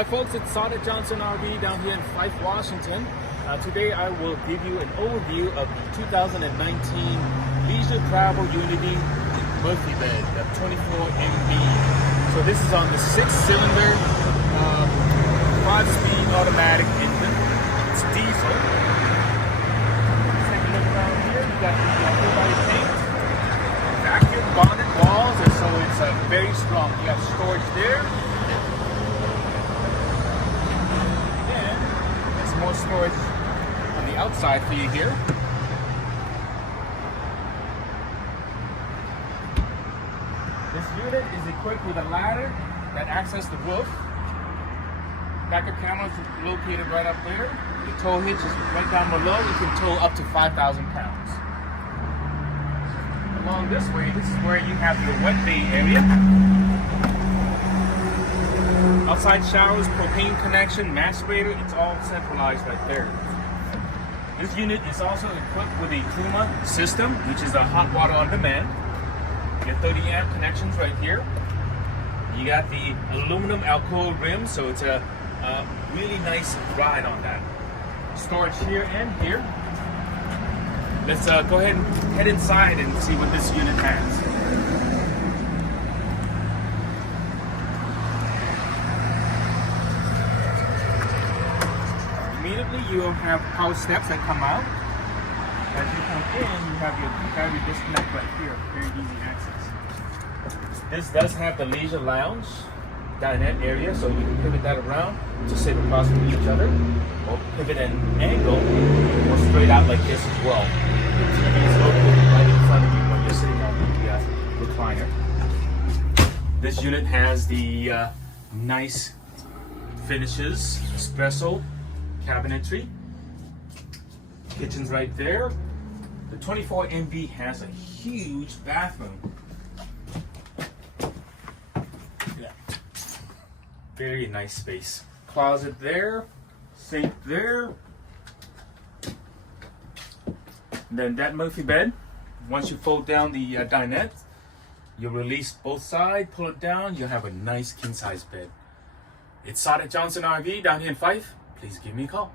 Hi folks, it's Sada Johnson RV down here in Fife, Washington. Today I will give you an overview of the 2019 Leisure Travel Unity Murphy bed, the 24MB. So this is on the 6-cylinder, 5-speed automatic engine. It's diesel. Let's take a look around here. You got the full body paint, vacuum bonded walls, and so it's very strong. You got storage there. More storage on the outside for you here. This unit is equipped with a ladder that accesses the roof. Backup camera is located right up there. The tow hitch is right down below. You can tow up to 5,000 pounds. Along this way, this is where you have your wet bay area. Outside showers, propane connection, macerator, it's all centralized right there. This unit is also equipped with a Truma system, which is a hot water on demand. You get 30 amp connections right here. You got the aluminum alcohol rim, so it's a really nice ride on that. Storage here and here. Let's go ahead and head inside and see what this unit has. Immediately you will have power steps that come out. As you come in, you have your battery disconnect right here. Very easy access. This does have the leisure lounge dinette area, so you can pivot that around to sit across from each other, or pivot an angle, or straight out like this as well. The TV is located right in front of you when you're sitting on the recliner. This unit has the nice finishes, espresso cabinetry. Kitchen's right there. The 24MB has a huge bathroom. Yeah. Very nice space. Closet there, sink there. And then that Murphy bed, once you fold down the dinette, you'll release both sides, pull it down, you'll have a nice king size bed. It's Sada Johnson RV down here in Fife. Please give me a call.